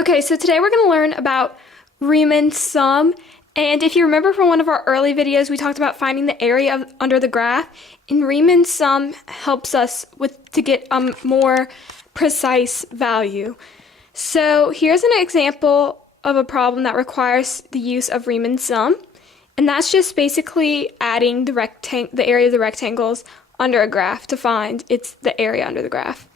Okay, so today we're going to learn about Riemann sum. And if you remember from one of our early videos, we talked about finding the area under the graph. And Riemann sum helps us to get a more precise value. So here's an example of a problem that requires the use of Riemann sum. And that's just basically adding the area of the rectangles under a graph to find the area under the graph.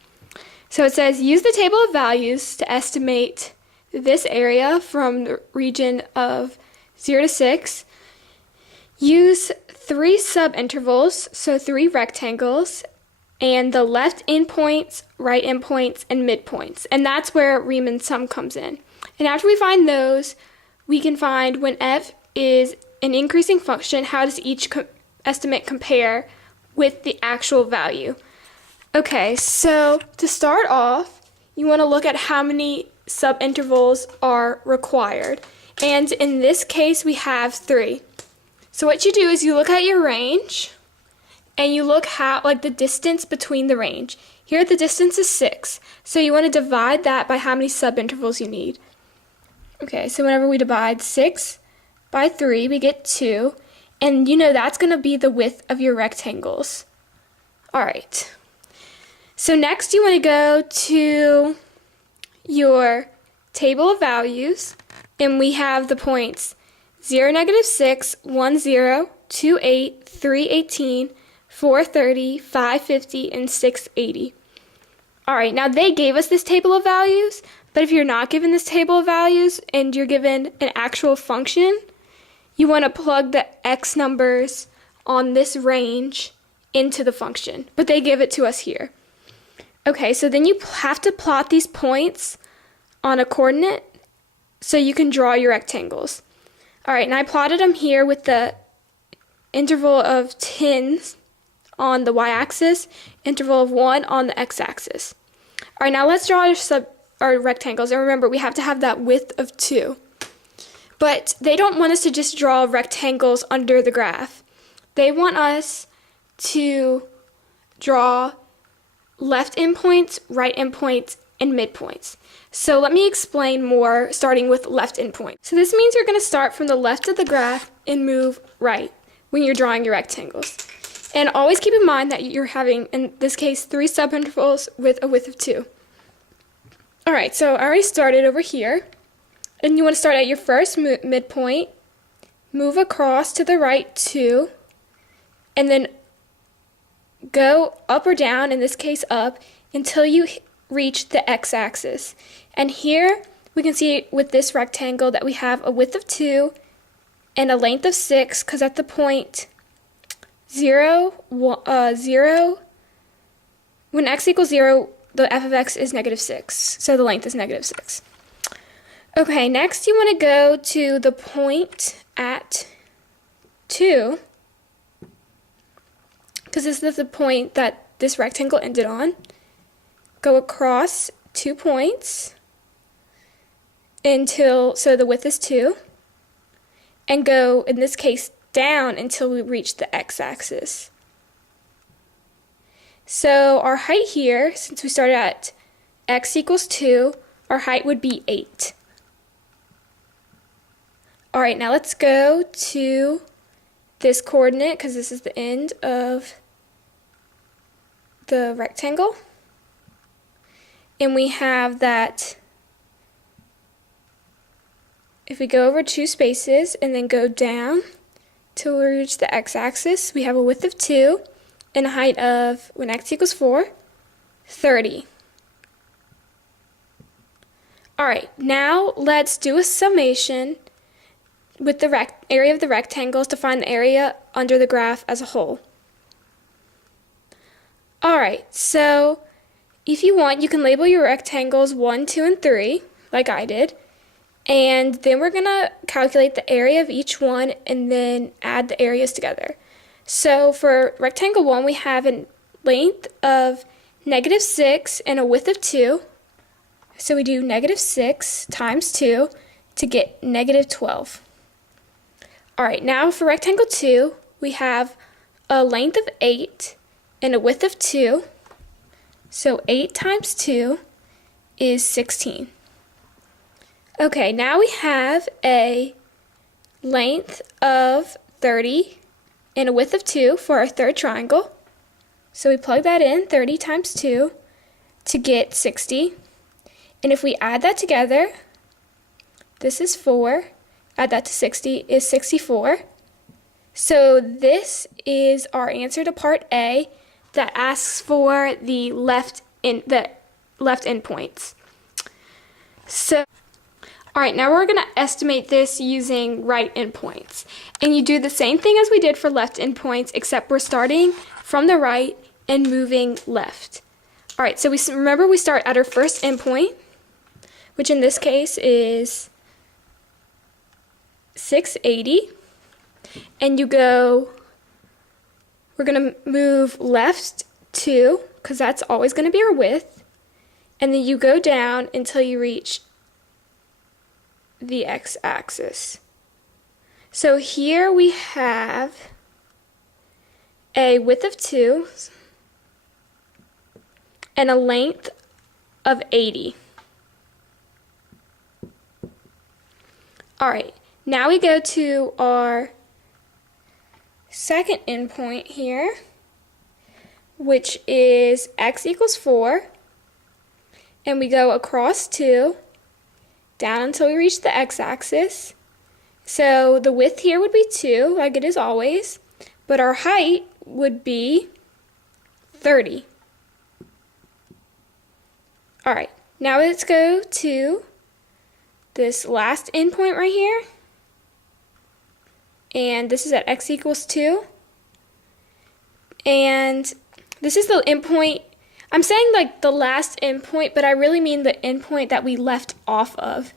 So it says, use the table of values to estimate this area from the region of 0 to 6. Use 3 subintervals, so 3 rectangles, and the left endpoints, right endpoints, and midpoints. And that's where Riemann sum comes in. And after we find those, we can find when f is an increasing function, how does each estimate compare with the actual value. Okay, so to start off, you want to look at how many subintervals are required. And in this case, we have 3. So what you do is you look at your range, and you look like the distance between the range. Here the distance is 6, so you want to divide that by how many subintervals you need. Okay, so whenever we divide 6 by 3, we get 2, and you know that's going to be the width of your rectangles. Alright. So next you want to go to your table of values, and we have the points 0, -6, 1, 0, 2, 8, 3, 18, 4, 30, 5, 50, and 6, 80. Alright, now they gave us this table of values, but if you're not given this table of values and you're given an actual function, you want to plug the x numbers on this range into the function, but they give it to us here. Okay, so then you have to plot these points on a coordinate so you can draw your rectangles. Alright, and I plotted them here with the interval of 10s on the y-axis, interval of 1 on the x-axis. Alright, now let's draw our rectangles, and remember we have to have that width of 2. But they don't want us to just draw rectangles under the graph. They want us to draw left endpoints, right endpoints, and midpoints. So let me explain more, starting with left endpoint. So this means you're going to start from the left of the graph and move right when you're drawing your rectangles. And always keep in mind that you're having, in this case, 3 subintervals with a width of 2. Alright, so I already started over here. And you want to start at your first midpoint, move across to the right 2, and then go up or down, in this case up, until you reach the x-axis. And here we can see with this rectangle that we have a width of 2 and a length of 6, because at the point 0, when x equals 0, the f of x is -6, so the length is -6. Okay, next you want to go to the point at 2, because this is the point that this rectangle ended on. Go across 2 points so the width is 2, and go, in this case, down until we reach the x-axis. So our height here, since we started at x equals 2, our height would be 8. Alright, now let's go to this coordinate, because this is the end of the rectangle. And we have that if we go over 2 spaces and then go down till we reach the x-axis, we have a width of 2 and a height of, when x equals 4, 30. Alright, now let's do a summation with the area of the rectangles to find the area under the graph as a whole. Alright, so if you want, you can label your rectangles 1, 2, and 3, like I did, and then we're going to calculate the area of each one and then add the areas together. So for rectangle 1, we have a length of -6 and a width of 2, so we do -6 times 2 to get -12. Alright, now for rectangle 2, we have a length of 8 and a width of 2, so 8 times 2 is 16. Okay, now we have a length of 30 and a width of 2 for our third triangle. So we plug that in, 30 times 2, to get 60. And if we add that together, this is 4, add that to 60 is 64. So this is our answer to part A that asks for the left endpoints. So, alright, now we're going to estimate this using right endpoints. And you do the same thing as we did for left endpoints, except we're starting from the right and moving left. Alright, so remember we start at our first endpoint, which in this case is 680. And we're going to move left 2, because that's always going to be our width. And then you go down until you reach the x-axis. So here we have a width of 2 and a length of 80. Alright, now we go to our second endpoint here, which is x equals 4, and we go across 2 down until we reach the x-axis. So the width here would be 2, like it is always, but our height would be 30. Alright, now let's go to this last endpoint right here. And this is at x equals 2. And this is the endpoint. I'm saying like the last endpoint, but I really mean the endpoint that we left off of.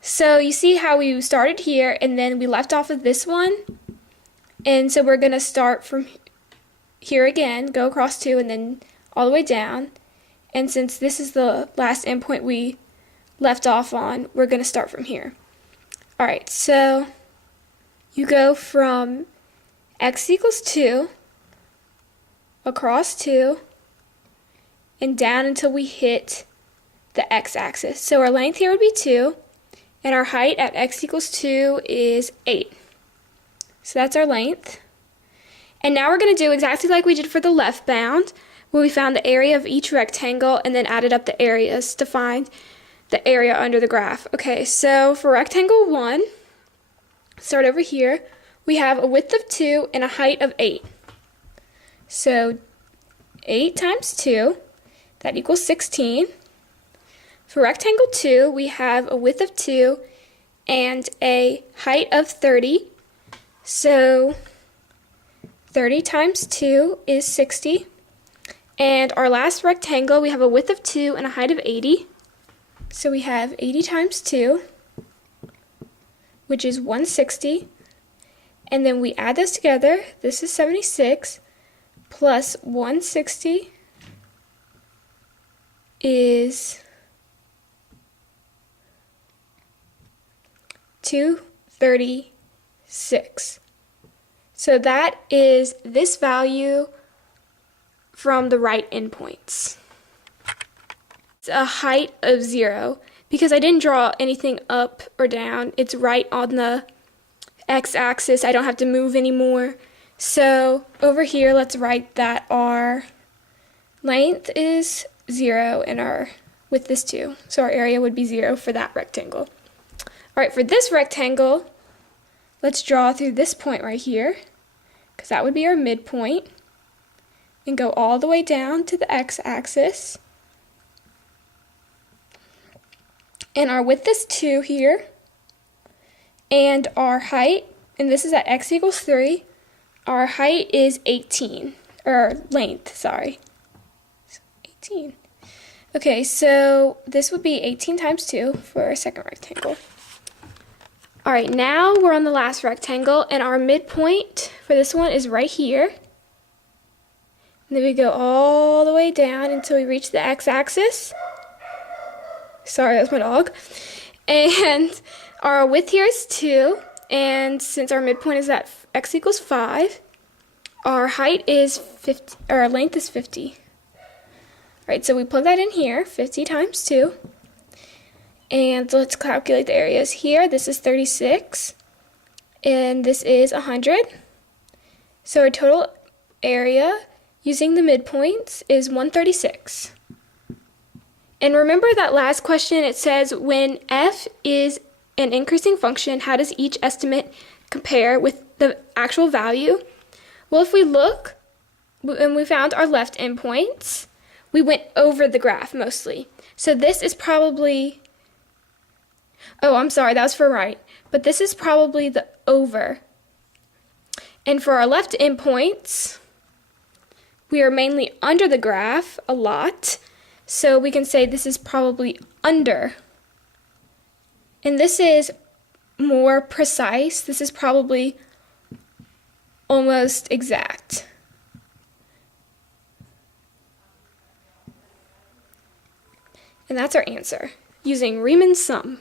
So you see how we started here and then we left off of this one. And so we're going to start from here again, go across 2 and then all the way down. And since this is the last endpoint we left off on, we're going to start from here. Alright, so you go from x equals 2, across 2, and down until we hit the x-axis. So our length here would be 2, and our height at x equals 2 is 8. So that's our length. And now we're going to do exactly like we did for the left bound, where we found the area of each rectangle and then added up the areas to find the area under the graph. Okay, so for rectangle 1, start over here, we have a width of 2 and a height of 8. So 8 times 2, that equals 16. For rectangle 2, we have a width of 2 and a height of 30. So 30 times 2 is 60. And our last rectangle, we have a width of 2 and a height of 80. So we have 80 times 2, which is 160. And then we add those together. This is 76 plus 160 is 236. So that is this value from the right endpoints. It's a height of 0 because I didn't draw anything up or down. It's right on the x-axis. I don't have to move anymore. So over here, let's write that our length is 0 and our width is 2. So our area would be 0 for that rectangle. Alright, for this rectangle, let's draw through this point right here, because that would be our midpoint, and go all the way down to the x-axis. And our width is 2 here, and our height, and this is at x equals 3, our height is 18, or length, sorry, 18. Okay, so this would be 18 times 2 for our second rectangle. Alright, now we're on the last rectangle, and our midpoint for this one is right here. And then we go all the way down until we reach the x-axis. Sorry, that's my dog. And our width here is 2, and since our midpoint is at x equals 5, our height is 50, or our length is 50. Alright, so we plug that in here, 50 times 2. And let's calculate the areas here. This is 36, and this is 100. So our total area using the midpoints is 136. And remember that last question, it says when f is an increasing function, how does each estimate compare with the actual value? Well, if we look and we found our left endpoints, we went over the graph mostly. So this is probably, oh, I'm sorry, that was for right. But this is probably the over. And for our left endpoints, we are mainly under the graph a lot. So we can say this is probably under. And this is more precise. This is probably almost exact. And that's our answer using Riemann's sum.